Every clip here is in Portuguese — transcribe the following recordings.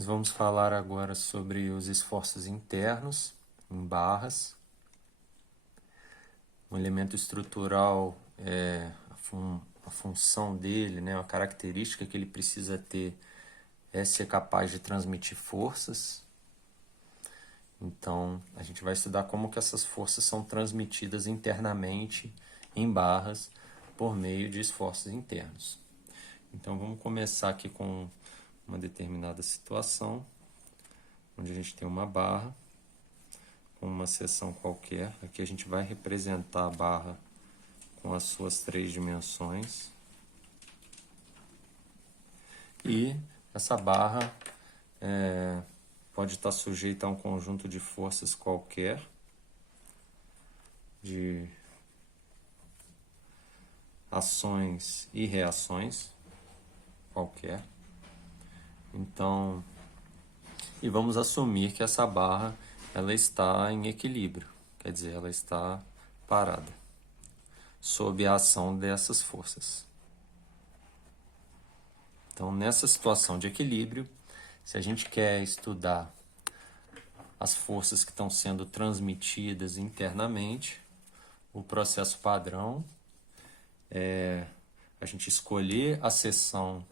Nós vamos falar agora sobre os esforços internos em barras. Um elemento estrutural, a função dele, né, a característica que ele precisa ter é ser capaz de transmitir forças. Então, a gente vai estudar como que essas forças são transmitidas internamente em barras por meio de esforços internos. Então, vamos começar aqui com uma determinada situação, onde a gente tem uma barra com uma seção qualquer. Aqui a gente vai representar a barra com as suas 3 dimensões. E essa barra pode estar sujeita a um conjunto de forças qualquer, de ações e reações qualquer. Então, e vamos assumir que essa barra ela está em equilíbrio, quer dizer, ela está parada, sob a ação dessas forças. Então, nessa situação de equilíbrio, se a gente quer estudar as forças que estão sendo transmitidas internamente, o processo padrão é a gente escolher a seção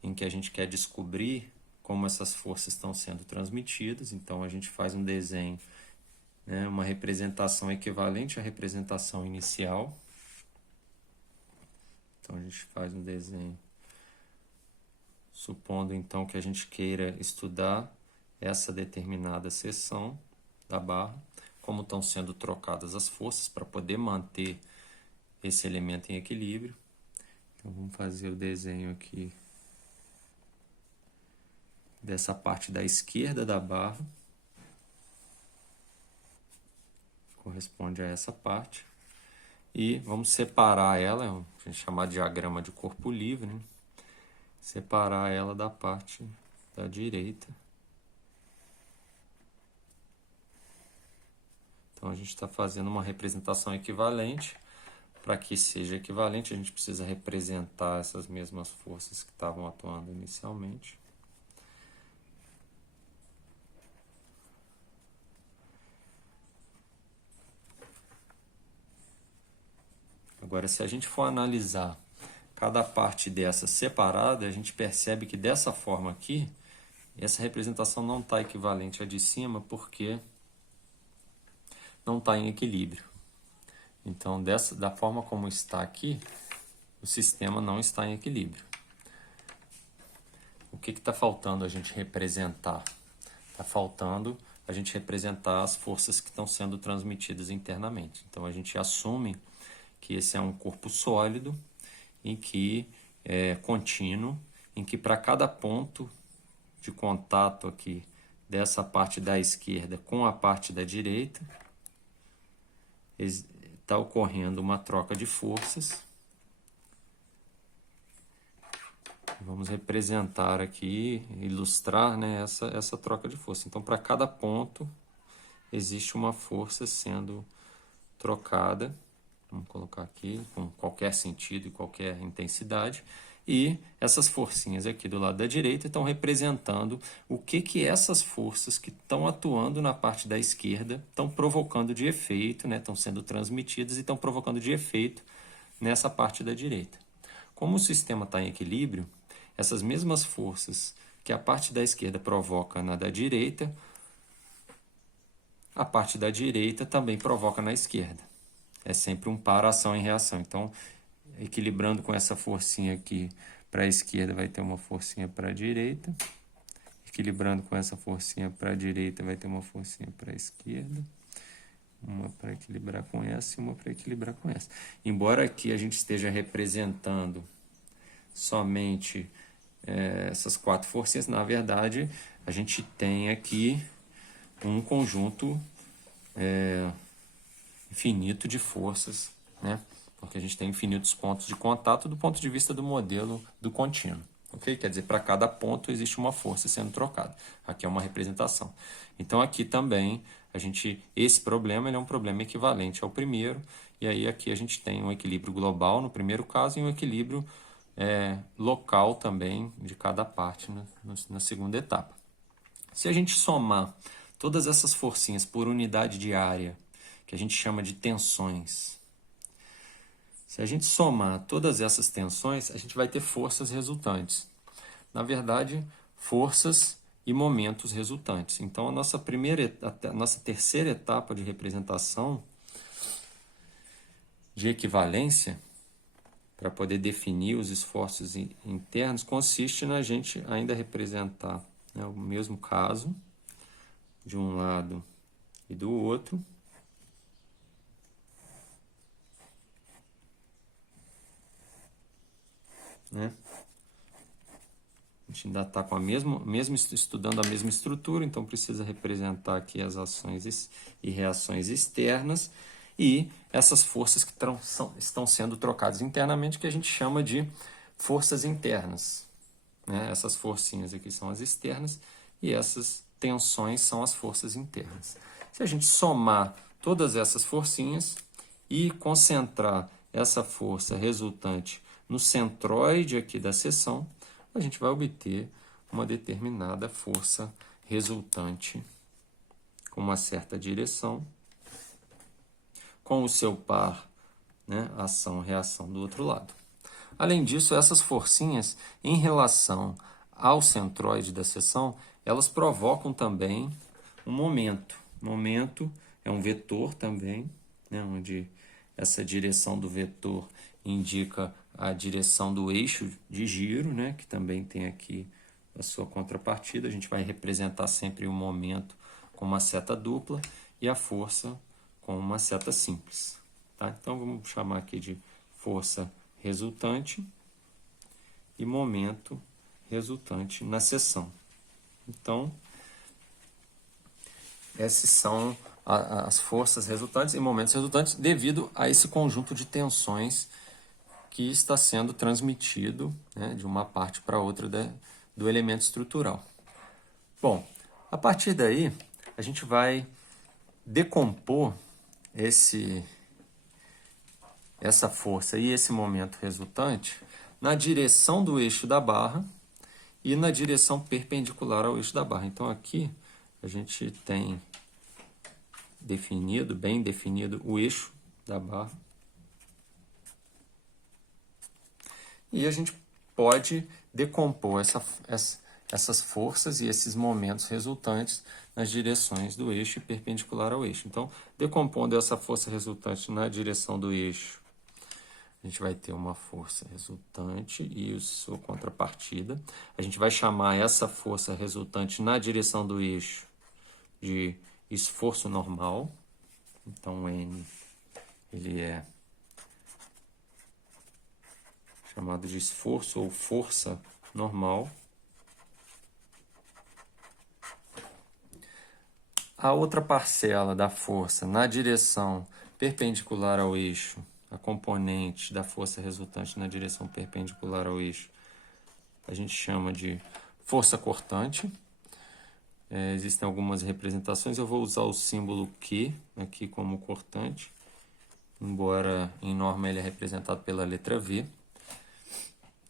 em que a gente quer descobrir como essas forças estão sendo transmitidas. Então, a gente faz um desenho, né, uma representação equivalente à representação inicial. Então, a gente faz um desenho supondo, então, que a gente queira estudar essa determinada seção da barra, como estão sendo trocadas as forças para poder manter esse elemento em equilíbrio. Então, vamos fazer o desenho aqui dessa parte da esquerda da barra, corresponde a essa parte, e vamos separar ela, a gente chama de diagrama de corpo livre, né? Separar ela da parte da direita. Então a gente está fazendo uma representação equivalente. Para que seja equivalente, a gente precisa representar essas mesmas forças que estavam atuando inicialmente. Agora, se a gente for analisar cada parte dessa separada, a gente percebe que dessa forma aqui, essa representação não está equivalente à de cima porque não está em equilíbrio. Então, da forma como está aqui, o sistema não está em equilíbrio. O que está faltando a gente representar? Está faltando a gente representar as forças que estão sendo transmitidas internamente. Então, a gente assume que esse é um corpo sólido, em que é contínuo, em que para cada ponto de contato aqui dessa parte da esquerda com a parte da direita, está ocorrendo uma troca de forças. Vamos representar aqui, ilustrar, né, essa troca de força. Então, para cada ponto, existe uma força sendo trocada. Vamos colocar aqui com qualquer sentido e qualquer intensidade. E essas forcinhas aqui do lado da direita estão representando o que essas forças que estão atuando na parte da esquerda estão provocando de efeito, né? Estão sendo transmitidas e estão provocando de efeito nessa parte da direita. Como o sistema está em equilíbrio, essas mesmas forças que a parte da esquerda provoca na da direita, a parte da direita também provoca na esquerda. É sempre um par ação e reação. Então, equilibrando com essa forcinha aqui para a esquerda, vai ter uma forcinha para a direita. Equilibrando com essa forcinha para a direita, vai ter uma forcinha para a esquerda. Uma para equilibrar com essa e uma para equilibrar com essa. Embora aqui a gente esteja representando somente essas 4 forcinhas, na verdade, a gente tem aqui um conjunto infinito de forças, né? Porque a gente tem infinitos pontos de contato do ponto de vista do modelo do contínuo. Okay? Quer dizer, para cada ponto existe uma força sendo trocada. Aqui é uma representação. Então, aqui também, esse problema ele é um problema equivalente ao primeiro, e aí aqui a gente tem um equilíbrio global no primeiro caso e um equilíbrio local também de cada parte na segunda etapa. Se a gente somar todas essas forcinhas por unidade de área, que a gente chama de tensões, se a gente somar todas essas tensões, a gente vai ter forças resultantes. Na verdade, forças e momentos resultantes. Então, a nossa terceira etapa de representação de equivalência, para poder definir os esforços internos, consiste na gente ainda representar, né, o mesmo caso de um lado e do outro. Né? A gente ainda está com a mesmo estudando a mesma estrutura, então precisa representar aqui as ações e reações externas e essas forças que estão sendo trocadas internamente, que a gente chama de forças internas. Né? Essas forcinhas aqui são as externas e essas tensões são as forças internas. Se a gente somar todas essas forcinhas e concentrar essa força resultante no centroide aqui da seção, a gente vai obter uma determinada força resultante com uma certa direção, com o seu par, né, ação-reação do outro lado. Além disso, essas forcinhas, em relação ao centroide da seção, elas provocam também um momento. Momento é um vetor também, né, onde essa direção do vetor indica a direção do eixo de giro, né, que também tem aqui a sua contrapartida. A gente vai representar sempre o momento com uma seta dupla e a força com uma seta simples. Tá? Então, vamos chamar aqui de força resultante e momento resultante na seção. Então, essas são as forças resultantes e momentos resultantes devido a esse conjunto de tensões que está sendo transmitido, né, de uma parte para outra do elemento estrutural. Bom, a partir daí, a gente vai decompor essa força e esse momento resultante na direção do eixo da barra e na direção perpendicular ao eixo da barra. Então, aqui a gente tem bem definido o eixo da barra. E a gente pode decompor essas forças e esses momentos resultantes nas direções do eixo e perpendicular ao eixo. Então, decompondo essa força resultante na direção do eixo, a gente vai ter uma força resultante e sua contrapartida. A gente vai chamar essa força resultante na direção do eixo de esforço normal. Então, N ele é chamado de esforço ou força normal. A outra parcela da força na direção perpendicular ao eixo, a componente da força resultante na direção perpendicular ao eixo, a gente chama de força cortante. Existem algumas representações, eu vou usar o símbolo Q aqui como cortante, embora em norma ele é representado pela letra V.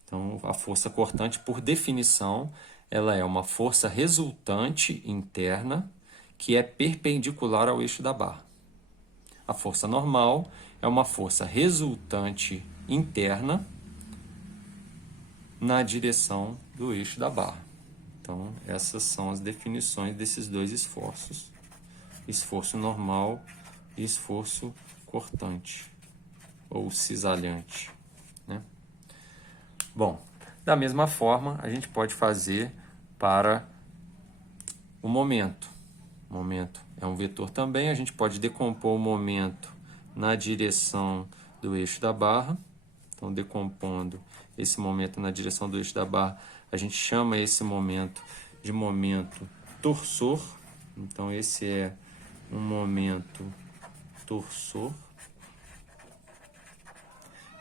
Então, a força cortante, por definição, ela é uma força resultante interna que é perpendicular ao eixo da barra. A força normal é uma força resultante interna na direção do eixo da barra. Então, essas são as definições desses dois esforços. Esforço normal e esforço cortante, ou cisalhante. Né? Bom, da mesma forma, a gente pode fazer para o momento. O momento é um vetor também, a gente pode decompor o momento na direção do eixo da barra. Então, decompondo esse momento na direção do eixo da barra, a gente chama esse momento de momento torsor. Então, esse é um momento torsor.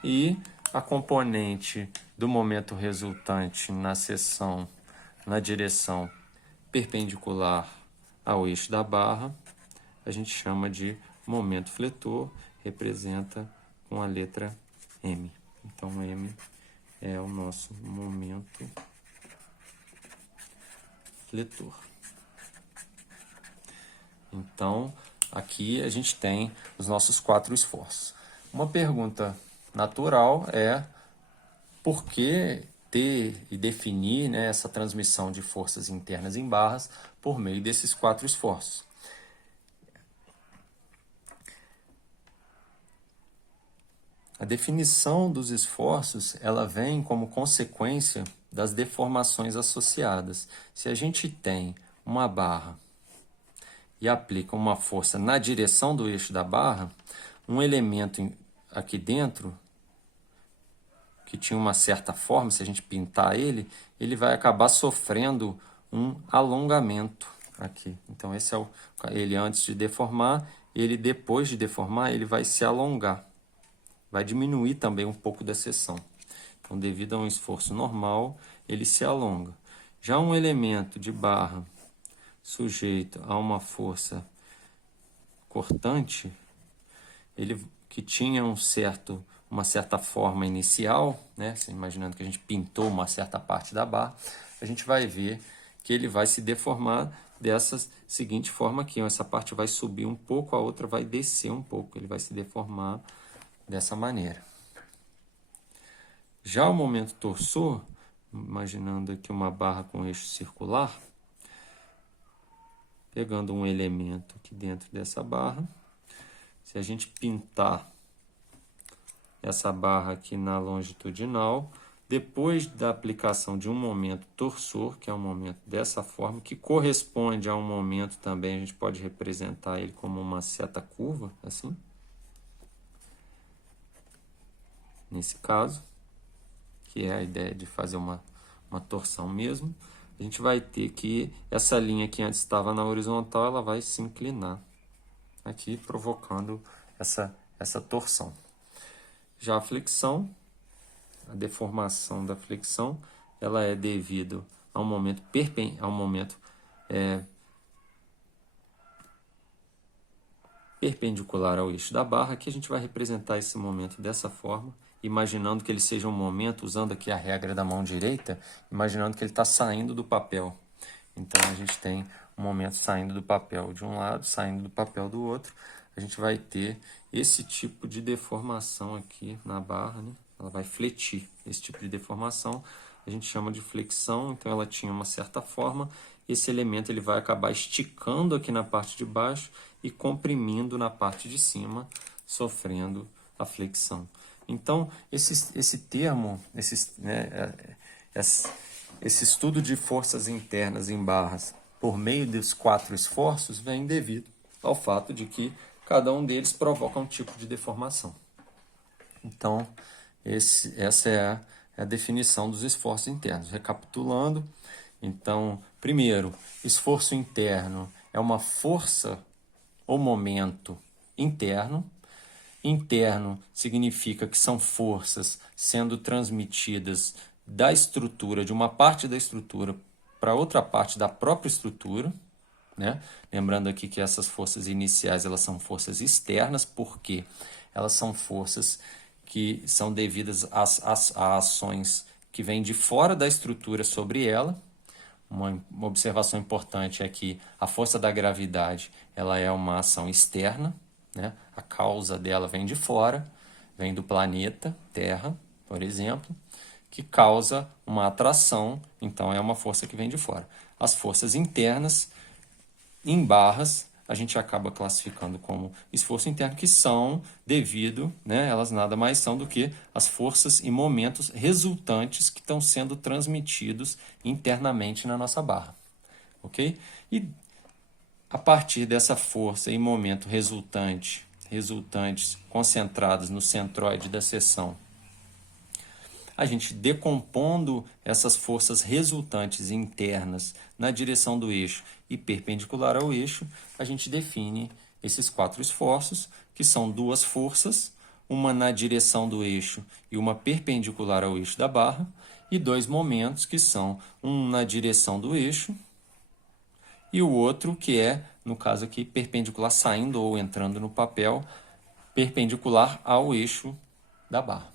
E a componente do momento resultante na seção, na direção perpendicular ao eixo da barra, a gente chama de momento fletor, representa com a letra M. Então, M é o nosso momento fletor. Então, aqui a gente tem os nossos 4 esforços. Uma pergunta natural é por que ter e definir, né, essa transmissão de forças internas em barras por meio desses 4 esforços. A definição dos esforços, ela vem como consequência das deformações associadas. Se a gente tem uma barra e aplica uma força na direção do eixo da barra, um elemento aqui dentro, que tinha uma certa forma, se a gente pintar ele, ele vai acabar sofrendo um alongamento aqui. Então esse é ele antes de deformar, ele depois de deformar, ele vai se alongar. Vai diminuir também um pouco da seção. Então, devido a um esforço normal, ele se alonga. Já um elemento de barra sujeito a uma força cortante, ele que tinha uma certa forma inicial, né? Imaginando que a gente pintou uma certa parte da barra, a gente vai ver que ele vai se deformar dessa seguinte forma aqui. Essa parte vai subir um pouco, a outra vai descer um pouco. Ele vai se deformar dessa maneira. Já o momento torsor, imaginando aqui uma barra com eixo circular, pegando um elemento aqui dentro dessa barra, se a gente pintar essa barra aqui na longitudinal, depois da aplicação de um momento torsor, que é um momento dessa forma, que corresponde a um momento também, a gente pode representar ele como uma seta curva, assim. Nesse caso, que é a ideia de fazer uma torção mesmo, a gente vai ter que essa linha que antes estava na horizontal, ela vai se inclinar aqui, provocando essa torção. Já a flexão, a deformação da flexão, ela é devido a um momento perpendicular ao eixo da barra, que a gente vai representar esse momento dessa forma, imaginando que ele seja um momento, usando aqui a regra da mão direita, imaginando que ele está saindo do papel. Então, a gente tem um momento saindo do papel de um lado, saindo do papel do outro. A gente vai ter esse tipo de deformação aqui na barra, né? Ela vai fletir. Esse tipo de deformação a gente chama de flexão, então ela tinha uma certa forma. Esse elemento ele vai acabar esticando aqui na parte de baixo e comprimindo na parte de cima, sofrendo a flexão. Então, esse termo, esse estudo de forças internas em barras por meio dos 4 esforços vem devido ao fato de que cada um deles provoca um tipo de deformação. Então, essa é a definição dos esforços internos. Recapitulando, então, primeiro, esforço interno é uma força ou momento interno. Interno significa que são forças sendo transmitidas da estrutura, de uma parte da estrutura para outra parte da própria estrutura, né? Lembrando aqui que essas forças iniciais elas são forças externas, porque elas são forças que são devidas a ações que vêm de fora da estrutura sobre ela. Uma observação importante é que a força da gravidade ela é uma ação externa, né? A causa dela vem de fora, vem do planeta Terra, por exemplo, que causa uma atração, então é uma força que vem de fora. As forças internas, em barras, a gente acaba classificando como esforço interno, que são devido, né, elas nada mais são do que as forças e momentos resultantes que estão sendo transmitidos internamente na nossa barra. Ok? E a partir dessa força e momento resultantes concentrados no centroide da seção, a gente decompondo essas forças resultantes internas na direção do eixo e perpendicular ao eixo, a gente define esses 4 esforços, que são 2 forças, uma na direção do eixo e uma perpendicular ao eixo da barra, e 2 momentos, que são um na direção do eixo e o outro que é, no caso aqui, perpendicular saindo ou entrando no papel, perpendicular ao eixo da barra.